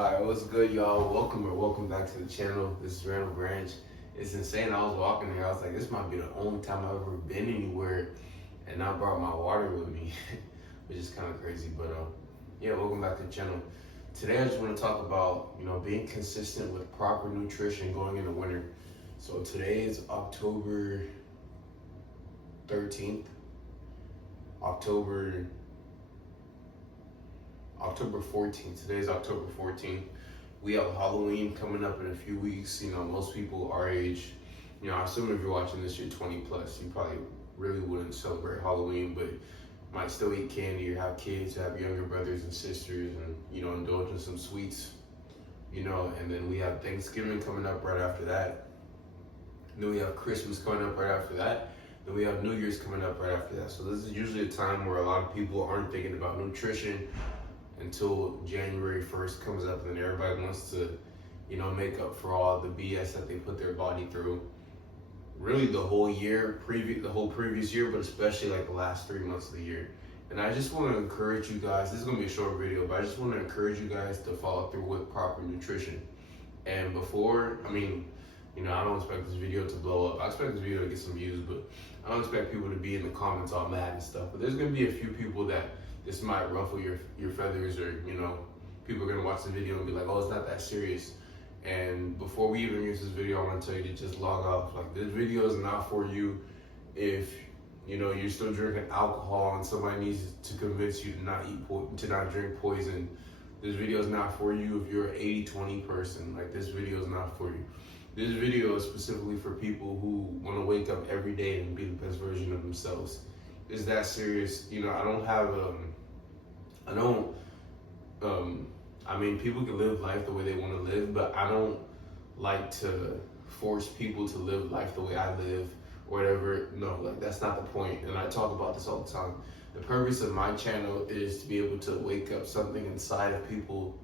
Alright, what's good, y'all? Welcome back to the channel. This is Randall Branch. It's insane. I was walking here. I was like, this might be the only time I've ever been anywhere and I brought my water with me, which is kind of crazy. But yeah, welcome back to the channel. Today, I just want to talk about being consistent with proper nutrition going into winter. So today is October 13th, October 14th. Today's October 14th. We have Halloween coming up in a few weeks. Most people our age, I assume if you're watching this, you're 20 plus. You probably really wouldn't celebrate Halloween, but might still eat candy or have kids, have younger brothers and sisters, and indulge in some sweets. And then we have Thanksgiving coming up right after that. And then we have Christmas coming up right after that. Then we have New Year's coming up right after that. So this is usually a time where a lot of people aren't thinking about nutrition until January 1st comes up, and then everybody wants to, make up for all the BS that they put their body through. Really the whole year, the whole previous year, but especially like the last 3 months of the year. And I just want to encourage you guys, this is going to be a short video, but I just want to encourage you guys to follow through with proper nutrition. And before, I don't expect this video to blow up. I expect this video to get some views, but I don't expect people to be in the comments all mad and stuff. But there's going to be a few people that this might ruffle your feathers, or people are gonna watch the video and be like, oh, it's not that serious. And before we even use this video, I want to tell you to just log off. Like, this video is not for you if you're still drinking alcohol and somebody needs to convince you to not drink poison. This video is not for you if you're an 80-20 person. Like, this video is not for you. This video is specifically for people who want to wake up every day and be the best version of themselves. Is that serious? People can live life the way they want to live, but I don't like to force people to live life the way I live or whatever. No, like, that's not the point. And I talk about this all the time. The purpose of my channel is to be able to wake up something inside of people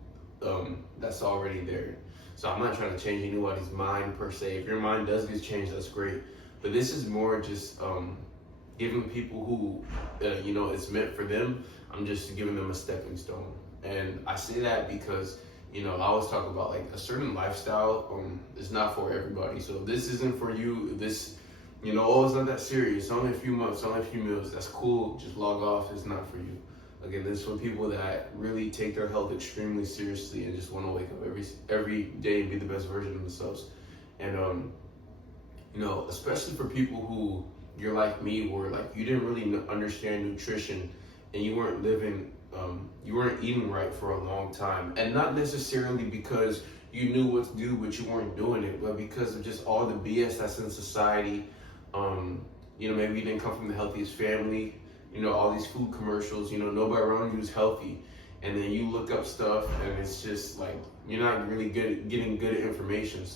that's already there. So I'm not trying to change anybody's mind per se. If your mind does get changed, that's great. But this is more just giving people who, it's meant for them. I'm just giving them a stepping stone. And I say that because, I always talk about, like, a certain lifestyle is not for everybody. So if this isn't for you, it's not that serious. It's only a few months, only a few meals. That's cool. Just log off. It's not for you. Again, this is for people that really take their health extremely seriously and just want to wake up every day and be the best version of themselves. And, especially for people who, you're like me, where like you didn't really understand nutrition and you weren't eating right for a long time, and not necessarily because you knew what to do but you weren't doing it, but because of just all the BS that's in society. Maybe you didn't come from the healthiest family, all these food commercials, nobody around you is healthy, and then you look up stuff and it's just like you're not really getting good information.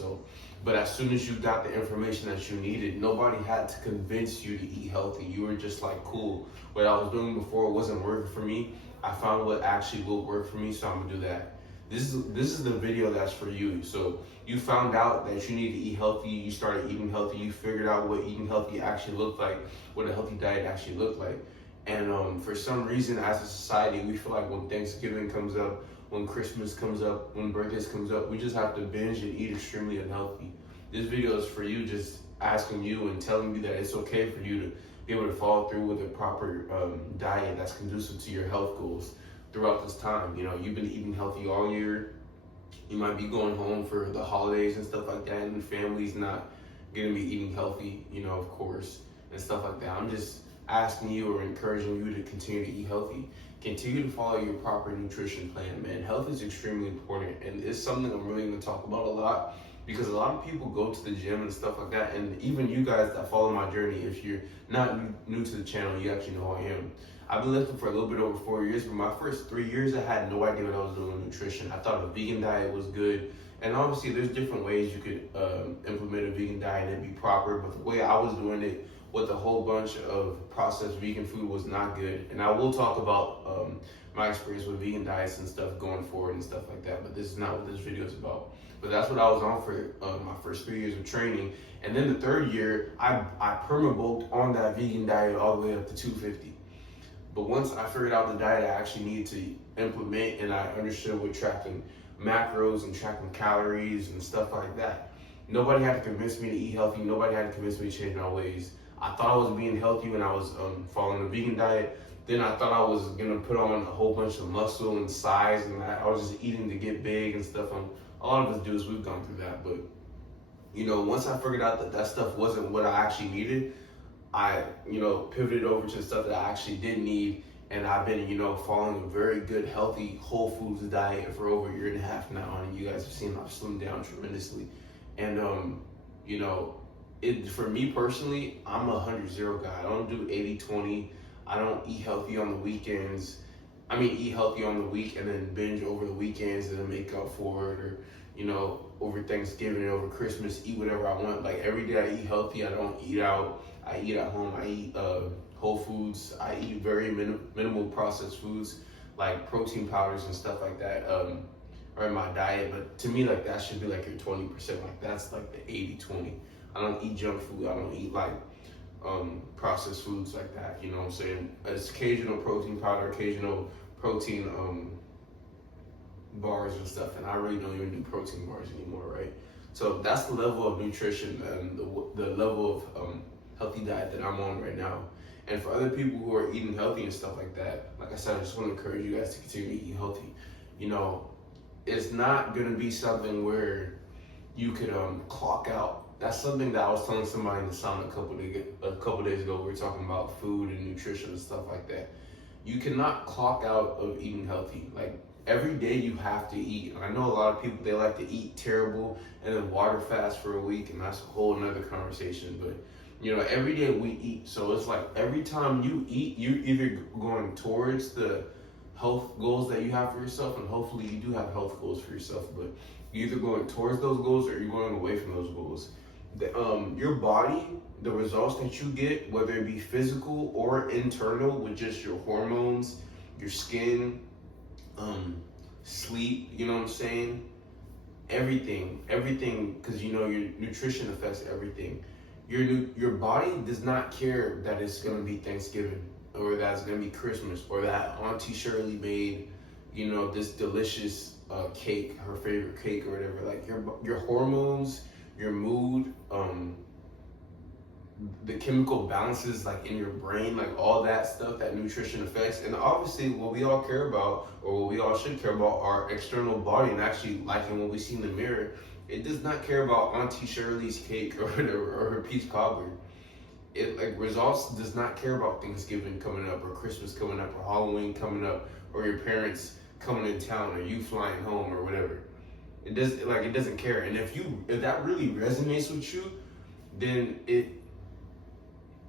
But as soon as you got the information that you needed, nobody had to convince you to eat healthy. You were just like, cool, what I was doing before wasn't working for me. I found what actually will work for me, so I'm gonna do that. This is the video that's for you. So you found out that you need to eat healthy, you started eating healthy, you figured out what eating healthy actually looked like, what a healthy diet actually looked like. And for some reason, as a society, we feel like when Thanksgiving comes up, when Christmas comes up, when birthdays comes up, we just have to binge and eat extremely unhealthy. This video is for you, just asking you and telling you that it's okay for you to be able to follow through with a proper diet that's conducive to your health goals throughout this time. You've been eating healthy all year. You might be going home for the holidays and stuff like that, and the family's not gonna be eating healthy, of course, and stuff like that. I'm just asking you or encouraging you to continue to eat healthy. Continue to follow your proper nutrition plan, man. Health is extremely important, and it's something I'm really gonna talk about a lot, because a lot of people go to the gym and stuff like that. And even you guys that follow my journey, if you're not new to the channel, you actually know who I am. I've been lifting for a little bit over 4 years, but my first 3 years, I had no idea what I was doing with nutrition. I thought a vegan diet was good. And obviously there's different ways you could implement a vegan diet and be proper, but the way I was doing it with a whole bunch of processed vegan food was not good. And I will talk about my experience with vegan diets and stuff going forward and stuff like that, but this is not what this video is about. But that's what I was on for my first 3 years of training. And then the third year, I perma-bulked on that vegan diet all the way up to 250. But once I figured out the diet I actually needed to implement, and I understood what tracking macros and tracking calories and stuff like that. Nobody had to convince me to eat healthy. Nobody had to convince me to change my ways. I thought I was being healthy when I was following the vegan diet. Then I thought I was gonna put on a whole bunch of muscle and size, and I was just eating to get big and stuff. A lot of us dudes, we've gone through that, but once I figured out that that stuff wasn't what I actually needed, I, pivoted over to stuff that I actually did need. And I've been, following a very good, healthy, whole foods diet for over a year and a half now. And you guys have seen I've slimmed down tremendously. And, for me personally, I'm a 100-0 guy. I don't do 80-20. I don't eat healthy on the weekends. I mean, eat healthy on the week and then binge over the weekends and then make up for it, or, over Thanksgiving and over Christmas, eat whatever I want. Like every day I eat healthy. I don't eat out. I eat at home. I eat whole foods. I eat very minimal processed foods like protein powders and stuff like that are in my diet. But to me, like that should be like your 20%. Like that's like the 80-20. I don't eat junk food. I don't eat like processed foods like that. You know what I'm saying? It's occasional protein powder, occasional protein bars and stuff, and I really don't even do protein bars anymore, right? So that's the level of nutrition and the level of healthy diet that I'm on right now. And for other people who are eating healthy and stuff like that, like I said, I just want to encourage you guys to continue to eat healthy. It's not gonna be something where you could clock out. That's something that I was telling somebody in the sauna a couple days ago. We were talking about food and nutrition and stuff like that. You cannot clock out of eating healthy. Like every day you have to eat. And I know a lot of people, they like to eat terrible and then water fast for a week, and that's a whole nother conversation. But every day we eat. So it's like every time you eat, you're either going towards the health goals that you have for yourself, and hopefully you do have health goals for yourself, but you're either going towards those goals or you're going away from those goals. Your body, the results that you get, whether it be physical or internal with just your hormones, your skin, sleep, you know what I'm saying? Everything, because your nutrition affects everything. Your body does not care that it's gonna be Thanksgiving or that it's gonna be Christmas or that Auntie Shirley made, this delicious cake, her favorite cake or whatever. Like your hormones, your mood, the chemical balances like in your brain, like all that stuff that nutrition affects. And obviously what we all care about, or what we all should care about, our external body and actually liking what we see in the mirror. It does not care about Auntie Shirley's cake or whatever, or her peach cobbler. It results does not care about Thanksgiving coming up, or Christmas coming up, or Halloween coming up, or your parents coming in town, or you flying home, or whatever. It doesn't care. And if that really resonates with you, then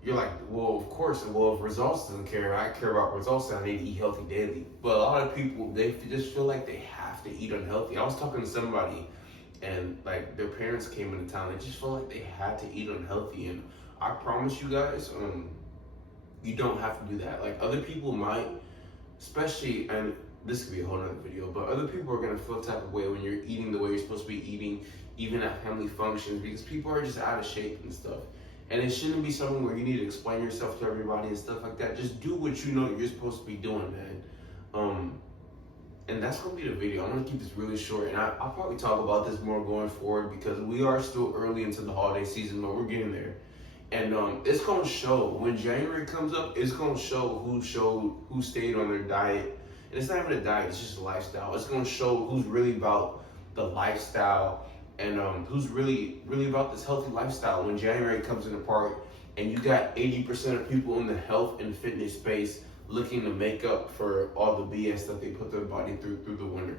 you're like, well, of course. Well, if results doesn't care, I care about results, and I need to eat healthy daily. But a lot of people, they just feel like they have to eat unhealthy. I was talking to somebody, and like their parents came into town. They just felt like they had to eat unhealthy. And I promise you guys, you don't have to do that. Like other people might, especially, and this could be a whole nother video, but other people are gonna feel the type of way when you're eating the way you're supposed to be eating, even at family functions, because people are just out of shape and stuff. And it shouldn't be something where you need to explain yourself to everybody and stuff like that. Just do what you know you're supposed to be doing, man. And that's gonna be the video. I'm gonna keep this really short, and I'll probably talk about this more going forward because we are still early into the holiday season, but we're getting there. And it's gonna show when January comes up. It's gonna show who stayed on their diet, and it's not even a diet; it's just a lifestyle. It's gonna show who's really about the lifestyle and who's really about this healthy lifestyle. When January comes into part, and you got 80% of people in the health and fitness space looking to make up for all the BS that they put their body through the winter.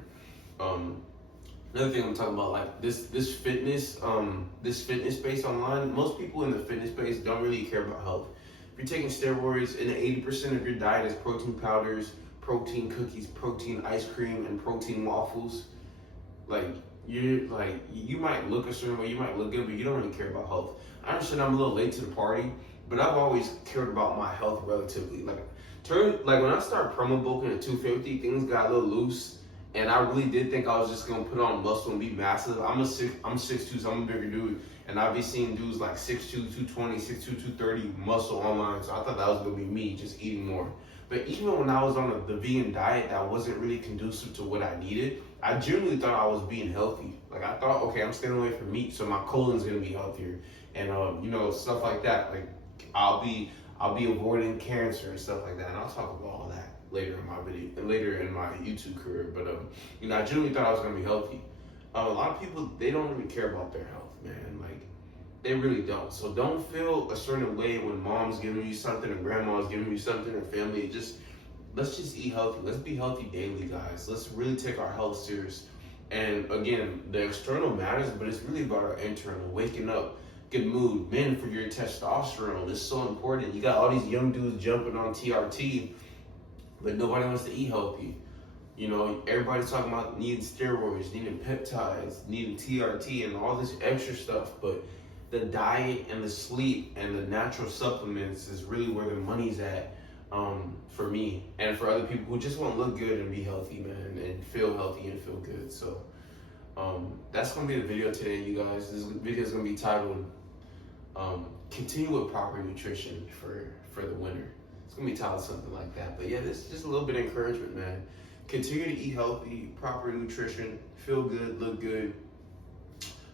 Another thing I'm talking about, like this fitness space online. Most people in the fitness space don't really care about health. If you're taking steroids and 80% of your diet is protein powders, protein cookies, protein ice cream, and protein waffles, you might look a certain way, you might look good, but you don't really care about health. I understand I'm a little late to the party, but I've always cared about my health relatively. When I started promo bulking at 250, things got a little loose, and I really did think I was just gonna put on muscle and be massive. I'm 6'2", so I'm a bigger dude, and I've been seeing dudes like 6'2", 220, 6'2", 230 muscle online, so I thought that was gonna be me just eating more. But even when I was on the vegan diet that wasn't really conducive to what I needed, I genuinely thought I was being healthy. Like I thought, okay, I'm staying away from meat, so my colon's gonna be healthier, and stuff like that. Like I'll be avoiding cancer and stuff like that. And I'll talk about all that later in my video and later in my YouTube career. But I genuinely thought I was gonna be healthy. A lot of people, they don't really care about their health, man. Like they really don't. So don't feel a certain way when mom's giving you something or grandma's giving you something or family. Let's just eat healthy. Let's be healthy daily, guys. Let's really take our health serious. And again, the external matters, but it's really about our internal. Waking up, good mood. Men, for your testosterone is so important. You got all these young dudes jumping on TRT, but nobody wants to eat healthy. Everybody's talking about needing steroids, needing peptides, needing TRT, and all this extra stuff. But the diet and the sleep and the natural supplements is really where the money's at. For me and for other people who just want to look good and be healthy, man, and feel healthy and feel good. So that's gonna be the video today, you guys. This video is gonna be titled "Continue with Proper Nutrition for the Winter." It's gonna be titled something like that. But yeah, this is just a little bit of encouragement, man. Continue to eat healthy, proper nutrition, feel good, look good.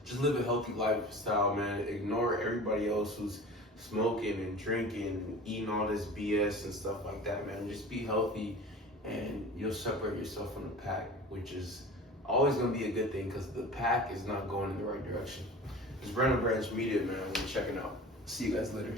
Just live a healthy lifestyle, man. Ignore everybody else who's smoking and drinking and eating all this BS and stuff like that, man. Just be healthy and you'll separate yourself from the pack, which is always going to be a good thing because the pack is not going in the right direction. It's Brandon Branch Media, man. We're checking out. See you guys later.